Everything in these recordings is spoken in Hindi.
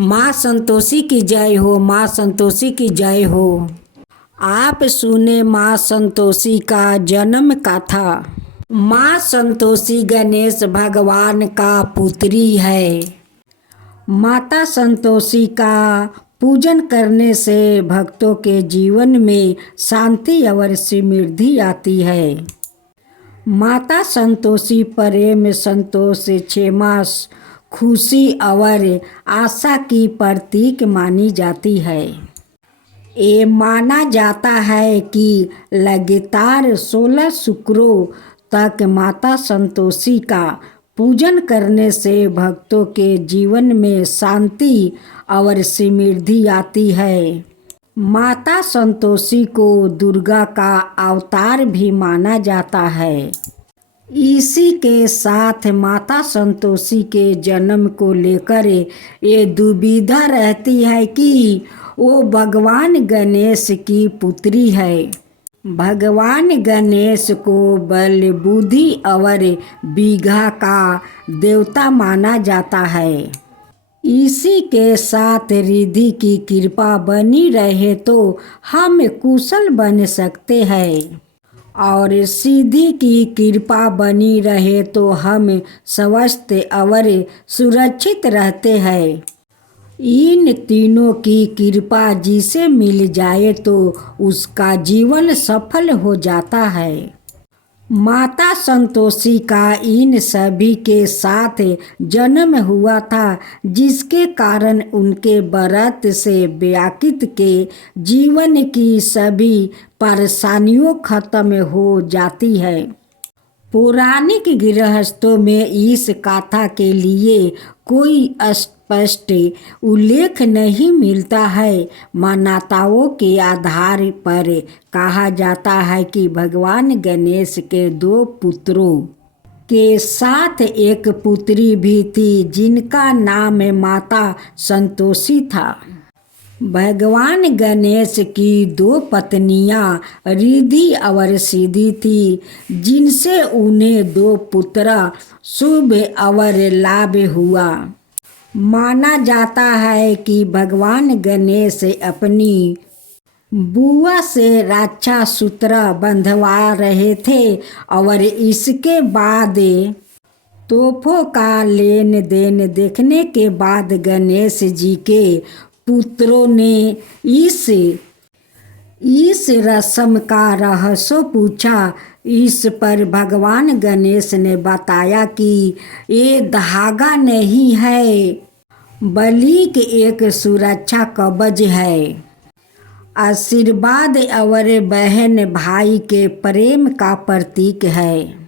माँ संतोषी की जय हो, माँ संतोषी की जय हो। आप सुने माँ संतोषी का जन्म कथा। माँ संतोषी गणेश भगवान का पुत्री है। माता संतोषी का पूजन करने से भक्तों के जीवन में शांति और समृद्धि आती है। माता संतोषी प्रेम, संतोष, क्षमा, खुशी और आशा की प्रतीक मानी जाती है। ये माना जाता है कि लगातार 16 शुक्रों तक माता संतोषी का पूजन करने से भक्तों के जीवन में शांति और समृद्धि आती है। माता संतोषी को दुर्गा का अवतार भी माना जाता है। इसी के साथ माता संतोषी के जन्म को लेकर ये दुविधा रहती है कि वो भगवान गणेश की पुत्री है। भगवान गणेश को बल, बुद्धि और विद्या का देवता माना जाता है। इसी के साथ रिद्धि की कृपा बनी रहे तो हम कुशल बन सकते हैं और सिद्धि की कृपा बनी रहे तो हम स्वस्थ और सुरक्षित रहते हैं। इन तीनों की कृपा जिसे मिल जाए तो उसका जीवन सफल हो जाता है। माता संतोषी का इन सभी के साथ जन्म हुआ था, जिसके कारण उनके व्रत से व्यक्ति के जीवन की सभी परेशानियों खत्म हो जाती है। पौराणिक गृहस्थों में इस कथा के लिए कोई स्पष्ट उल्लेख नहीं मिलता है। मान्यताओं के आधार पर कहा जाता है कि भगवान गणेश के 2 पुत्रों के साथ एक पुत्री भी थी, जिनका नाम माता संतोषी था। भगवान गणेश की 2 पत्नियां रिद्धि और सिद्धि थी, जिनसे उन्हें 2 पुत्र शुभ और लाभ हुआ। माना जाता है कि भगवान गणेश अपनी बुआ से रक्षा सूत्र बंधवा रहे थे और इसके बाद तोहफों का लेन देन देखने के बाद गणेश जी के पुत्रों ने इस रस्म का रहस्य पूछा। इस पर भगवान गणेश ने बताया कि ये धागा नहीं है, बल्कि एक सुरक्षा कवच है, आशीर्वाद और बहन भाई के प्रेम का प्रतीक है।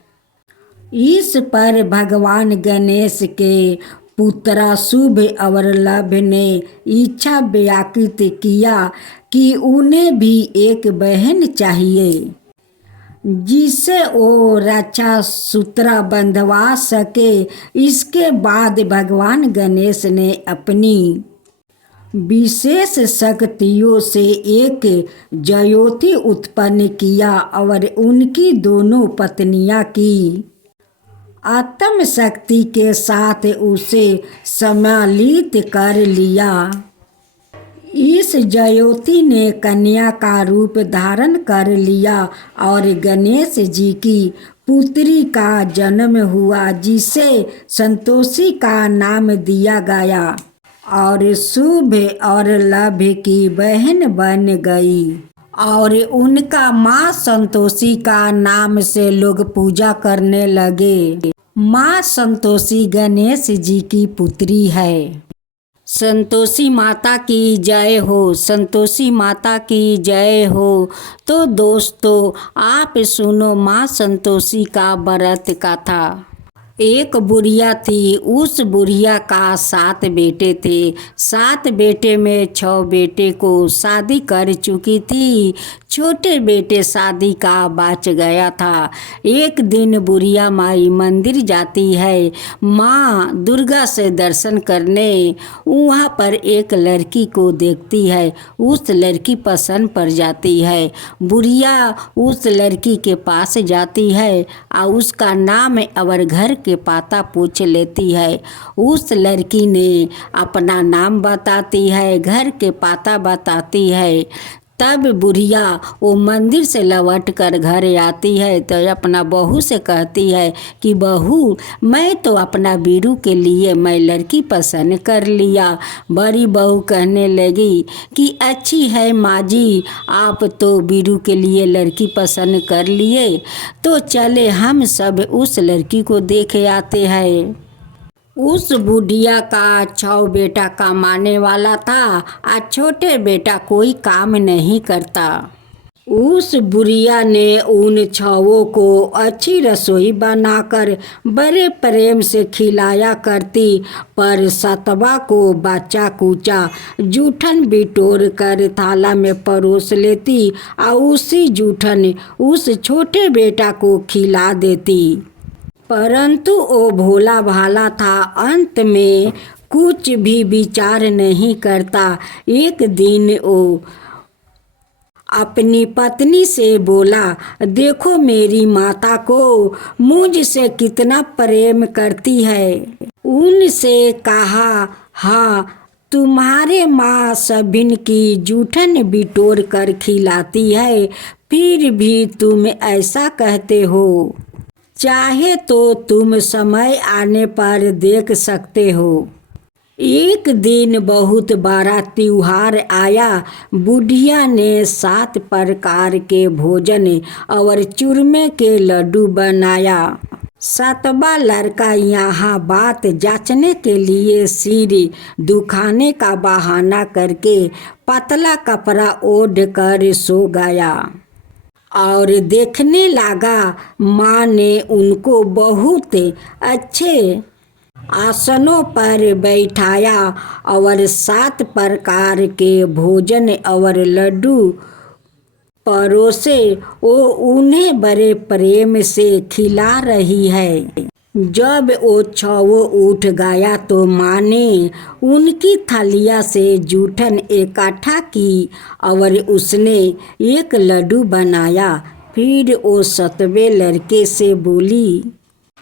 इस पर भगवान गणेश के पुत्र शुभ और लाभ ने इच्छा व्यक्त किया कि उन्हें भी एक बहन चाहिए, जिससे वो रक्षा सूत्र बंधवा सके। इसके बाद भगवान गणेश ने अपनी विशेष शक्तियों से एक ज्योति उत्पन्न किया और उनकी दोनों पत्नियां की आत्म शक्ति के साथ उसे सम्मिलित कर लिया। इस ज्योति ने कन्या का रूप धारण कर लिया और गणेश जी की पुत्री का जन्म हुआ, जिसे संतोषी का नाम दिया गया और शुभ और लाभ की बहन बन गई। और उनका माँ संतोषी का नाम से लोग पूजा करने लगे। माँ संतोषी गणेश जी की पुत्री है। संतोषी माता की जय हो, संतोषी माता की जय हो। तो दोस्तों, आप सुनो माँ संतोषी का व्रत कथा। एक बुढ़िया थी, उस बुढ़िया का 7 बेटे थे। 7 बेटे में 6 बेटे को शादी कर चुकी थी, छोटे बेटे शादी का बच गया था। एक दिन बुढ़िया माई मंदिर जाती है माँ दुर्गा से दर्शन करने। वहाँ पर एक लड़की को देखती है, उस लड़की पसंद पड़ जाती है। बुढ़िया उस लड़की के पास जाती है और उसका नाम और घर के के पता पूछ लेती है। उस लड़की ने अपना नाम बताती है, घर के पता बताती है। तब बुढ़िया वो मंदिर से लौट कर घर आती है तो अपना बहू से कहती है कि बहू, मैं तो अपना बीरू के लिए मैं लड़की पसंद कर लिया। बड़ी बहू कहने लगी कि अच्छी है माँ जी, आप तो बीरू के लिए लड़की पसंद कर लिए, तो चले हम सब उस लड़की को देखे आते हैं। उस बुढ़िया का 6 बेटा कमाने वाला था और छोटे बेटा कोई काम नहीं करता। उस बुढ़िया ने उन 6 को अच्छी रसोई बनाकर बड़े प्रेम से खिलाया करती, पर 7वां को बच्चा कूचा जूठन बिटोर कर थाला में परोस लेती और उसी जूठन उस छोटे बेटा को खिला देती। परंतु वो भोला भाला था, अंत में कुछ भी विचार नहीं करता। एक दिन वो अपनी पत्नी से बोला, देखो मेरी माता को मुझसे कितना प्रेम करती है। उनसे कहा, हाँ तुम्हारे माँ सभिन की जूठन बिटोर कर खिलाती है, फिर भी तुम ऐसा कहते हो। चाहे तो तुम समय आने पर देख सकते हो। एक दिन बहुत बड़ा त्योहार आया। बुढ़िया ने 7 प्रकार के भोजन और चूरमे के लड्डू बनाया। 7वां लड़का यहाँ बात जांचने के लिए सिर दुखाने का बहाना करके पतला कपड़ा ओढ़ कर सो गया और देखने लगा। माँ ने उनको बहुत अच्छे आसनों पर बैठाया और 7 प्रकार के भोजन और लड्डू परोसे। वो उन्हें बड़े प्रेम से खिला रही है। जब वो 6 उठ गया तो माँ ने उनकी थालिया से जूठन इकट्ठा की और उसने एक लड्डू बनाया। फिर वो 7वें लड़के से बोली,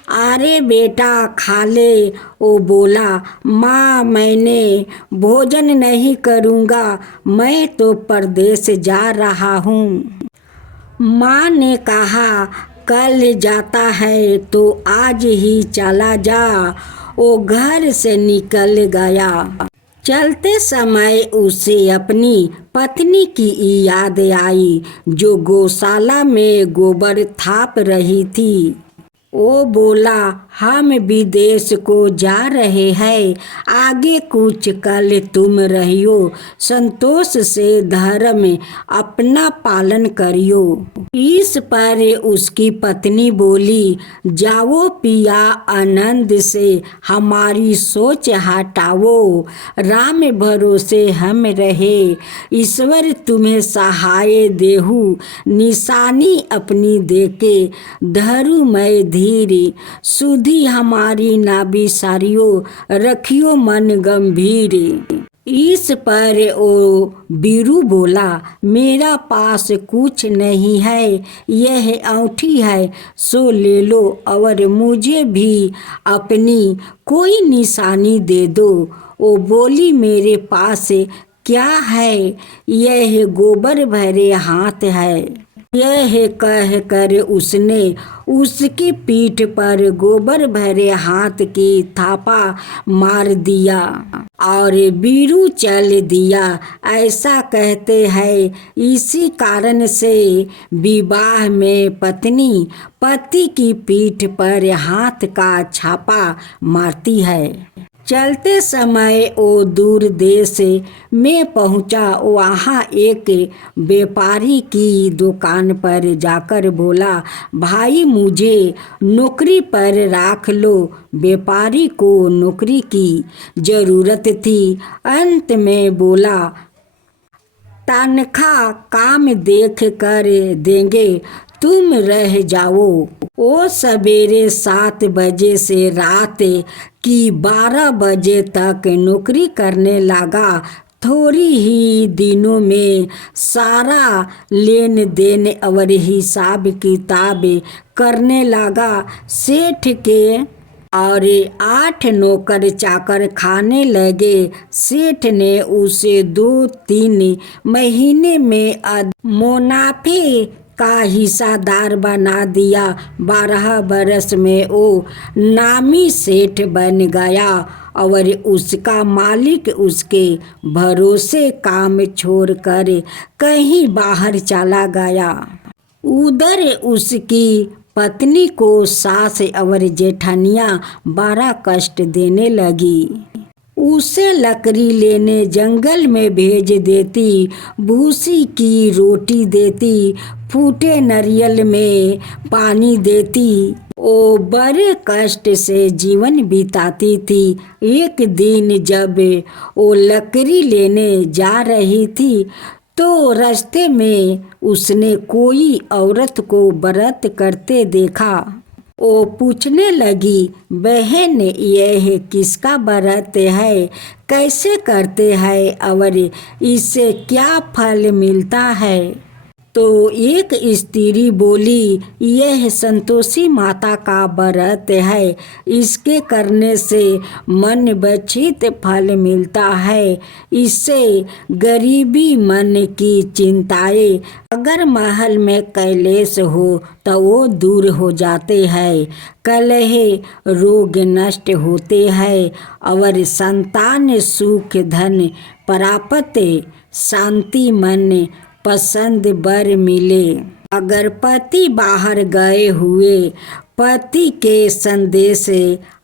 अरे बेटा खा ले। वो बोला, माँ मैंने भोजन नहीं करूँगा, मैं तो परदेश जा रहा हूँ। माँ ने कहा, कल जाता है तो आज ही चला जा। वो घर से निकल गया। चलते समय उसे अपनी पत्नी की याद आई जो गौशाला में गोबर थाप रही थी। वो बोला, हम विदेश को जा रहे हैं, आगे कुछ कल तुम रहियो, संतोष से धर्म अपना पालन करियो। इस पर उसकी पत्नी बोली, जाओ पिया आनंद से हमारी सोच हटाओ, राम भरोसे हम रहे, ईश्वर तुम्हें सहाय देहु, निशानी अपनी देके धरु मैं धीरे, सुधी हमारी ना बिसारियो, रखियो मन गंभीर। इस पर ओ बीरू बोला, मेरा पास कुछ नहीं है, यह औंठी है, सो ले लो और मुझे भी अपनी कोई निशानी दे दो। ओ बोली, मेरे पास क्या है, यह गोबर भरे हाथ है। यह कह कर उसने उसकी पीठ पर गोबर भरे हाथ की थापा मार दिया और बीरू चल दिया। ऐसा कहते हैं, इसी कारण से विवाह में पत्नी पति की पीठ पर हाथ का छापा मारती है। चलते समय वो दूर देश में पहुंचा। वहाँ एक व्यापारी की दुकान पर जाकर बोला, भाई मुझे नौकरी पर राख लो। व्यापारी को नौकरी की ज़रूरत थी। अंत में बोला, तनख्वाह काम देख कर देंगे, तुम रह जाओ। वो सवेरे 7 बजे से रात की 12 बजे तक नौकरी करने लगा। थोड़ी ही दिनों में सारा लेन देन और हिसाब किताब करने लगा। सेठ के और 8 नौकर चाकर खाने लगे। सेठ ने उसे 2-3 महीने में मुनाफे का हिस्सेदार बना दिया। 12 बरस में वो नामी सेठ बन गया और उसका मालिक उसके भरोसे काम छोड़कर कहीं बाहर चला गया। उधर उसकी पत्नी को सास और जेठानियां बड़ा कष्ट देने लगी। उसे लकड़ी लेने जंगल में भेज देती, भूसी की रोटी देती, फूटे नारियल में पानी देती। वो बड़े कष्ट से जीवन बिताती थी। एक दिन जब वो लकड़ी लेने जा रही थी तो रास्ते में उसने कोई औरत को व्रत करते देखा। वो पूछने लगी, बहन यह किसका व्रत है, कैसे करते हैं और इससे क्या फल मिलता है? तो एक स्त्री बोली, यह संतोषी माता का व्रत है। इसके करने से मन बचित फल मिलता है। इससे गरीबी मन की चिंताएं अगर महल में कलेश हो तो वो दूर हो जाते हैं। कलह रोग नष्ट होते हैं और संतान सुख धन प्राप्त शांति मन पसंद बर मिले। अगर पति बाहर गए हुए पति के संदेश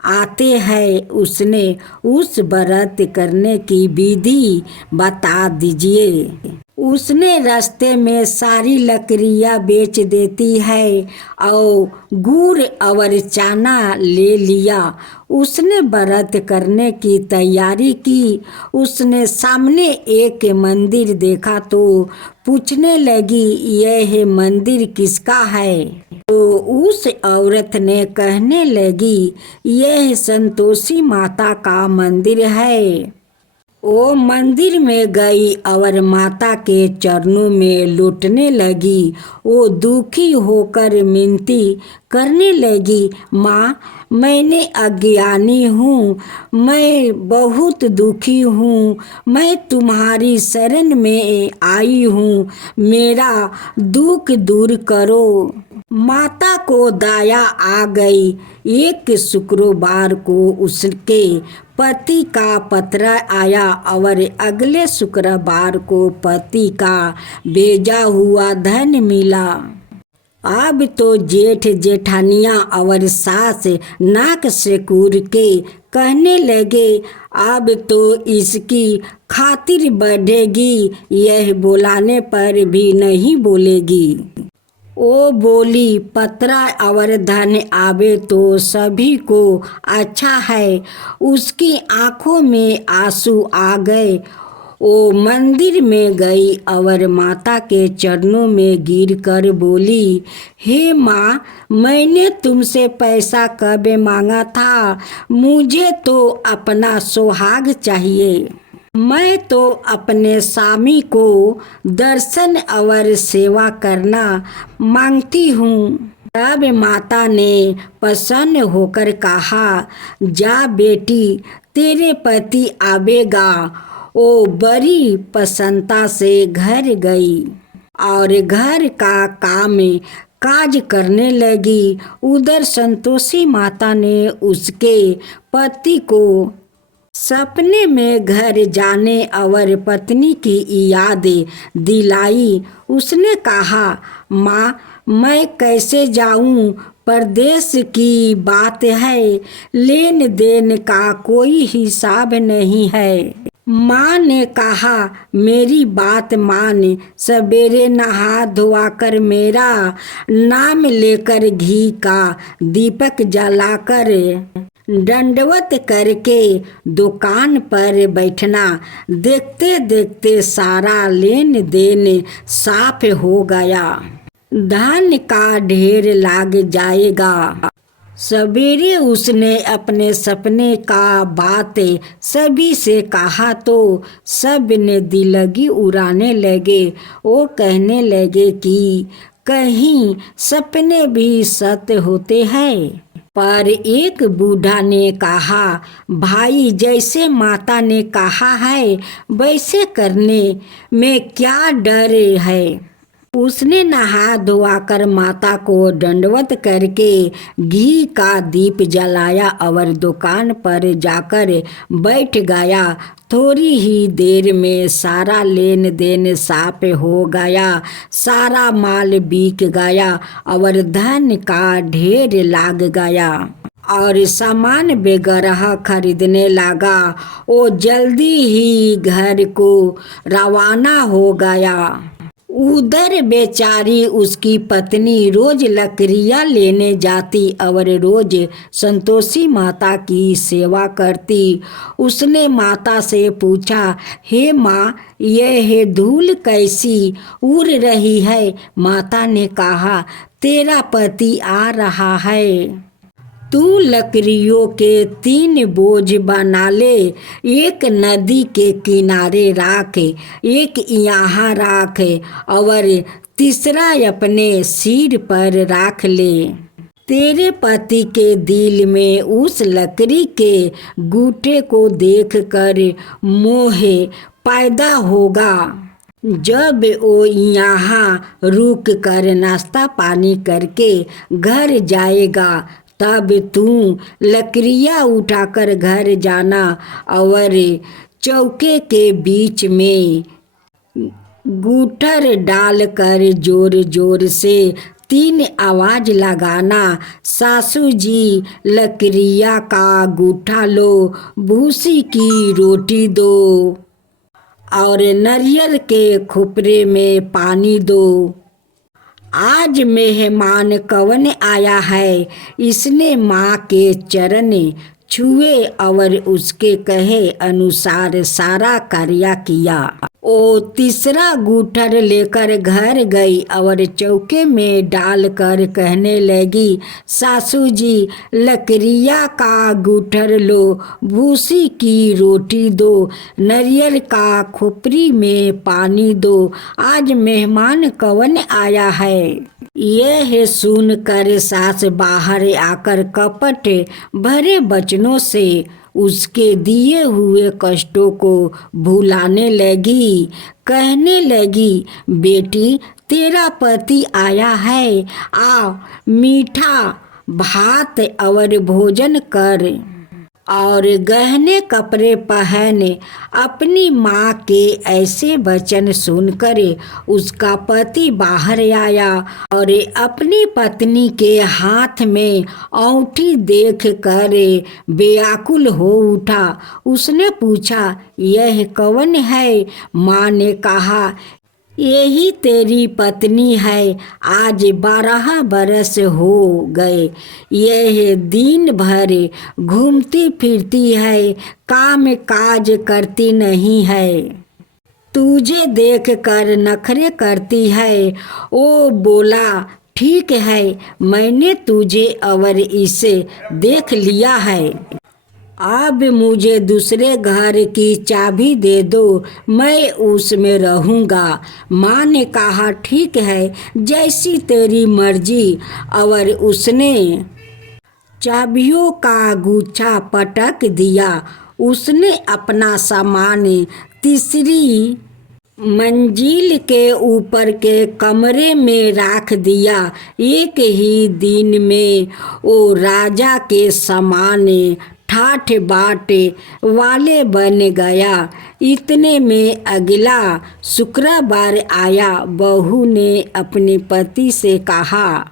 आते हैं, उसने उस व्रत करने की विधि बता दीजिए। उसने रास्ते में सारी लकड़ियाँ बेच देती है और गुड़ और चना ले लिया। उसने व्रत करने की तैयारी की। उसने सामने एक मंदिर देखा तो पूछने लगी, यह मंदिर किसका है? तो उस औरत ने कहने लगी, यह संतोषी माता का मंदिर है। वो मंदिर में गई और माता के चरणों में लौटने लगी। वो दुखी होकर मिनती करने लगी, माँ मैंने अज्ञानी हूँ, मैं बहुत दुखी हूँ, मैं तुम्हारी शरण में आई हूँ, मेरा दुख दूर करो। माता को दया आ गई। एक शुक्रवार को उसके पति का पत्र आया और अगले शुक्रवार को पति का भेजा हुआ धन मिला। अब तो जेठ जेठानियाँ और सास नाक से कूर के कहने लगे, अब तो इसकी खातिर बढ़ेगी, यह बुलाने पर भी नहीं बोलेगी। वो बोली, पत्रा और धन आवे तो सभी को अच्छा है। उसकी आंखों में आंसू आ गए। वो मंदिर में गई और माता के चरणों में गिरकर बोली, हे माँ, मैंने तुमसे पैसा कब मांगा था? मुझे तो अपना सुहाग चाहिए। मैं तो अपने स्वामी को दर्शन और सेवा करना मांगती हूँ। तब माता ने प्रसन्न होकर कहा, जा बेटी, तेरे पति आवेगा। वो बड़ी प्रसन्नता से घर गई और घर का काम काज करने लगी। उधर संतोषी माता ने उसके पति को सपने में घर जाने और पत्नी की याद दिलाई। उसने कहा, माँ मैं कैसे जाऊँ? परदेश की बात है, लेन देन का कोई हिसाब नहीं है। माँ ने कहा, मेरी बात मान, सवेरे नहा धोआकर मेरा नाम लेकर घी का दीपक जलाकर दंडवत करके दुकान पर बैठना। देखते देखते सारा लेन देन साफ हो गया, धन का ढेर लाग जाएगा। सवेरे उसने अपने सपने का बात सभी से कहा तो सब ने दिलगी उड़ाने लगे। वो कहने लगे कि कहीं सपने भी सत्य होते हैं। पर एक बूढ़ा ने कहा, भाई जैसे माता ने कहा है वैसे करने में क्या डर है। उसने नहा धोआकर माता को दंडवत करके घी का दीप जलाया और दुकान पर जाकर बैठ गया। थोड़ी ही देर में सारा लेन देन साफ हो गया, सारा माल बिक गया और धन का ढेर लाग गया और सामान बेगरह खरीदने लगा। वो जल्दी ही घर को रवाना हो गया। उधर बेचारी उसकी पत्नी रोज लकड़ियाँ लेने जाती और रोज संतोषी माता की सेवा करती। उसने माता से पूछा, हे माँ, यह धूल कैसी उड़ रही है। माता ने कहा, तेरा पति आ रहा है, तू लकड़ियों के 3 बोझ बना ले, एक नदी के किनारे राख, एक यहाँ राख और तीसरा अपने सिर पर राख ले। तेरे पति के दिल में उस लकड़ी के गूठे को देखकर मोह पैदा होगा। जब वो यहाँ रुक कर नाश्ता पानी करके घर जाएगा तब तू लकड़ियाँ उठाकर घर जाना और चौके के बीच में गूठर डालकर जोर जोर से 3 आवाज लगाना, सासू जी लकड़ियाँ का गूठा लो, भूसी की रोटी दो और नारियल के खोपरे में पानी दो। आज मेहमान कौन आया है। इसने माँ के चरण छुए और उसके कहे अनुसार सारा कार्य किया। वो तीसरा गूठर लेकर घर गई और चौके में डालकर कहने लगी, सासू जी लकड़ियाँ का गूठर लो, भूसी की रोटी दो, नारियल का खोपरी में पानी दो। आज मेहमान कौन आया है। यह सुनकर सास बाहर आकर कपट भरे वचनों से उसके दिए हुए कष्टों को भुलाने लगी। कहने लगी, बेटी तेरा पति आया है, आओ मीठा भात और भोजन कर और गहने कपड़े पहन। अपनी माँ के ऐसे वचन सुनकर उसका पति बाहर आया और अपनी पत्नी के हाथ में औंठी देख कर व्याकुल हो उठा। उसने पूछा, यह कौन है। माँ ने कहा, यही तेरी पत्नी है, आज 12 बरस हो गए। यह दिन भर घूमती फिरती है, काम काज करती नहीं है, तुझे देख कर नखरे करती है। वो बोला, ठीक है, मैंने तुझे और इसे देख लिया है, अब मुझे दूसरे घर की चाबी दे दो, मैं उसमें रहूँगा। माँ ने कहा, ठीक है, जैसी तेरी मर्जी। और उसने चाबियों का गुच्छा पटक दिया। उसने अपना सामान तीसरी मंजिल के ऊपर के कमरे में रख दिया। एक ही दिन में वो राजा के समान ठाठ बाट वाले बन गया। इतने में अगला शुक्रवार आया। बहू ने अपने पति से कहा,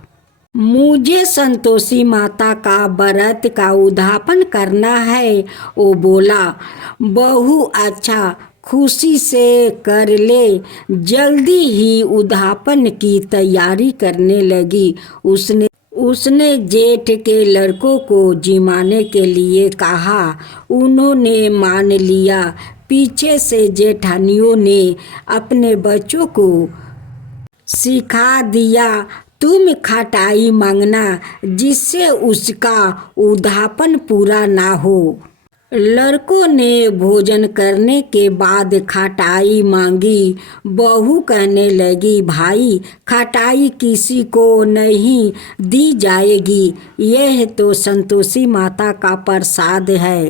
मुझे संतोषी माता का व्रत का उद्यापन करना है। वो बोला, बहू अच्छा, खुशी से कर ले। जल्दी ही उद्यापन की तैयारी करने लगी। उसने जेठ के लड़कों को जिमाने के लिए कहा। उन्होंने मान लिया। पीछे से जेठानियों ने अपने बच्चों को सिखा दिया, तुम खटाई मांगना जिससे उसका उद्यापन पूरा ना हो। लड़कों ने भोजन करने के बाद खटाई मांगी। बहू कहने लगी, भाई खटाई किसी को नहीं दी जाएगी, यह तो संतोषी माता का प्रसाद है।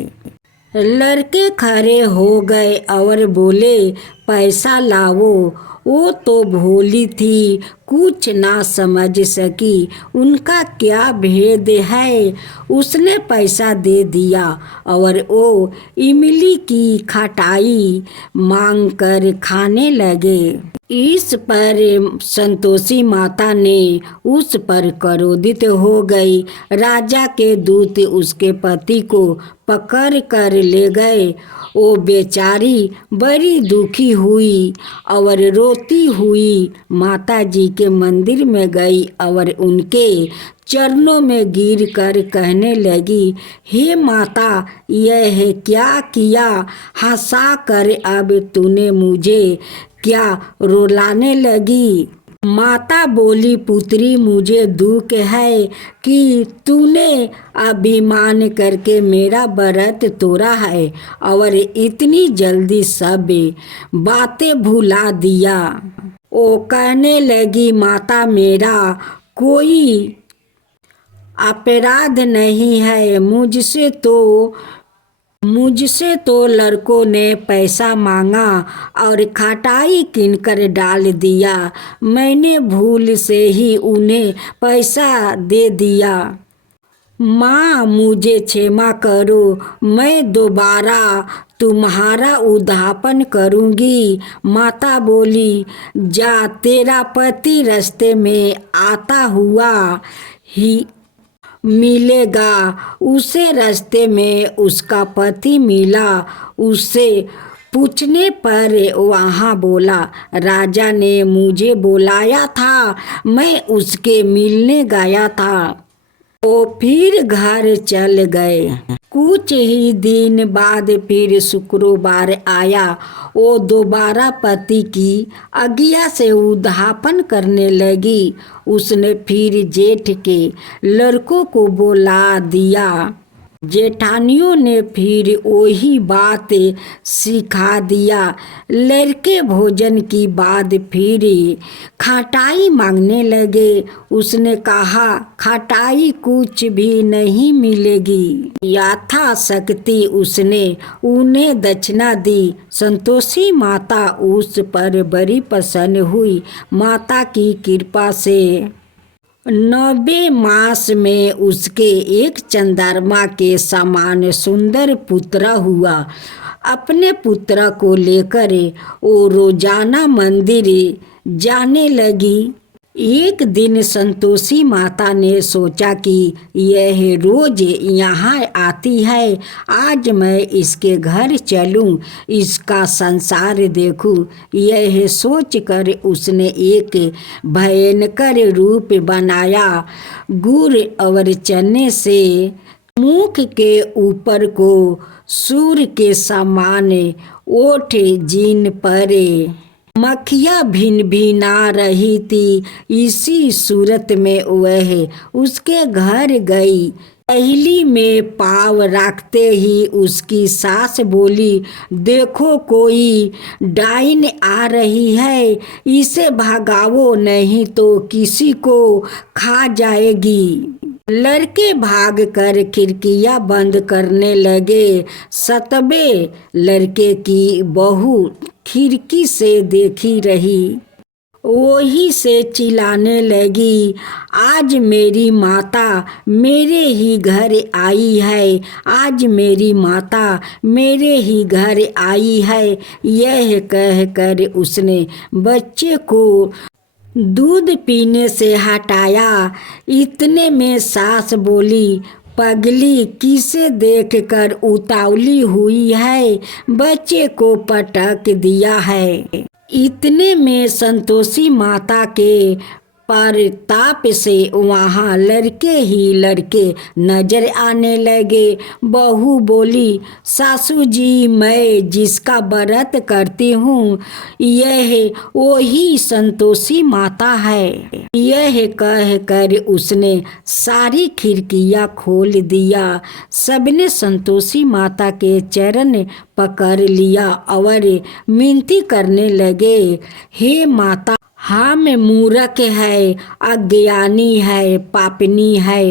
लड़के खड़े हो गए और बोले, पैसा लाओ। वो तो भोली थी, कुछ ना समझ सकी उनका क्या भेद है। उसने पैसा दे दिया और वो इमली की खटाई मांग कर खाने लगे। इस पर संतोषी माता ने उस पर क्रोधित हो गई। राजा के दूत उसके पति को पकड़ कर ले गए। वो बेचारी बड़ी दुखी हुई और रोती हुई माता जी के मंदिर में गई और उनके चरणों में गिर कर कहने लगी, हे माता, यह क्या किया? हंसा कर अब तूने मुझे क्या रुलाने लगी? माता बोली, पुत्री, मुझे दुख है कि तूने अभिमान करके मेरा व्रत तोड़ा है और इतनी जल्दी सब बातें भुला दिया। वो कहने लगी, माता, मेरा कोई अपराध नहीं है। मुझसे तो लड़कों ने पैसा मांगा और खटाई किनकर डाल दिया। मैंने भूल से ही उन्हें पैसा दे दिया। माँ, मुझे क्षमा करो, मैं दोबारा तुम्हारा उद्धापन करूँगी। माता बोली, जा, तेरा पति रास्ते में आता हुआ ही मिलेगा। उसे रास्ते में उसका पति मिला। उससे पूछने पर वहाँ बोला, राजा ने मुझे बुलाया था, मैं उसके मिलने गया था। वो फिर घर चल गए। कुछ ही दिन बाद फिर शुक्रवार आया। वो दोबारा पति की आज्ञा से उद्धापन करने लगी। उसने फिर जेठ के लड़कों को बुला दिया। जेठानियों ने फिर वही बात सिखा दिया। लड़के भोजन की बाद फिर खटाई मांगने लगे। उसने कहा, खटाई कुछ भी नहीं मिलेगी। यथाशक्ति उसने उन्हें दक्षिणा दी। संतोषी माता उस पर बड़ी प्रसन्न हुई। माता की कृपा से 90 मास में उसके एक चंद्रमा के समान सुंदर पुत्र हुआ। अपने पुत्र को लेकर वो रोजाना मंदिर जाने लगी। एक दिन संतोषी माता ने सोचा कि यह रोज यहाँ आती है, आज मैं इसके घर चलूं, इसका संसार देखूं। यह सोचकर उसने एक भयंकर रूप बनाया। गुड़ और चने से मुख के ऊपर को सूर्य के समान ओठ जीन परे। मक्खियाँ भिन भिना रही थी। इसी सूरत में वह उसके घर गई। पहली में पाँव रखते ही उसकी सास बोली, देखो कोई डाइन आ रही है, इसे भगाओ नहीं तो किसी को खा जाएगी। लड़के भाग कर खिड़कियां बंद करने लगे। सतबे लड़के की बहू खिड़की से देखी रही। वही से चिल्लाने लगी, आज मेरी माता मेरे ही घर आई है, आज मेरी माता मेरे ही घर आई है। यह कहकर उसने बच्चे को दूध पीने से हटाया। इतने में सास बोली, पगली, किसे देखकर उतावली हुई है, बच्चे को पटक दिया है। इतने में संतोषी माता के पर ताप से वहाँ लड़के ही लड़के नजर आने लगे। बहू बोली, सासू जी, मैं जिसका व्रत करती हूँ यह वही संतोषी माता है। यह कह कर उसने सारी खिड़कियाँ खोल दिया। सबने संतोषी माता के चरण पकड़ लिया और मिनती करने लगे, हे माता, हम मूर्ख है, अज्ञानी है, पापनी है,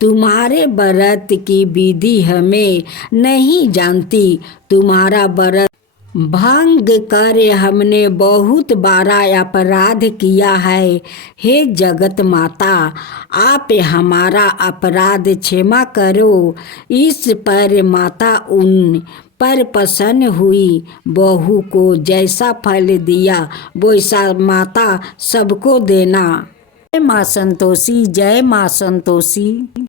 तुम्हारे व्रत की विधि हमें नहीं जानती। तुम्हारा व्रत भंग कर हमने बहुत बड़ा अपराध किया है। हे जगत माता, आप हमारा अपराध क्षमा करो। इस पर माता उन पर प्रसन्न हुई। बहू को जैसा फल दिया वैसा माता सबको देना। जय माँ संतोषी, जय माँ संतोषी।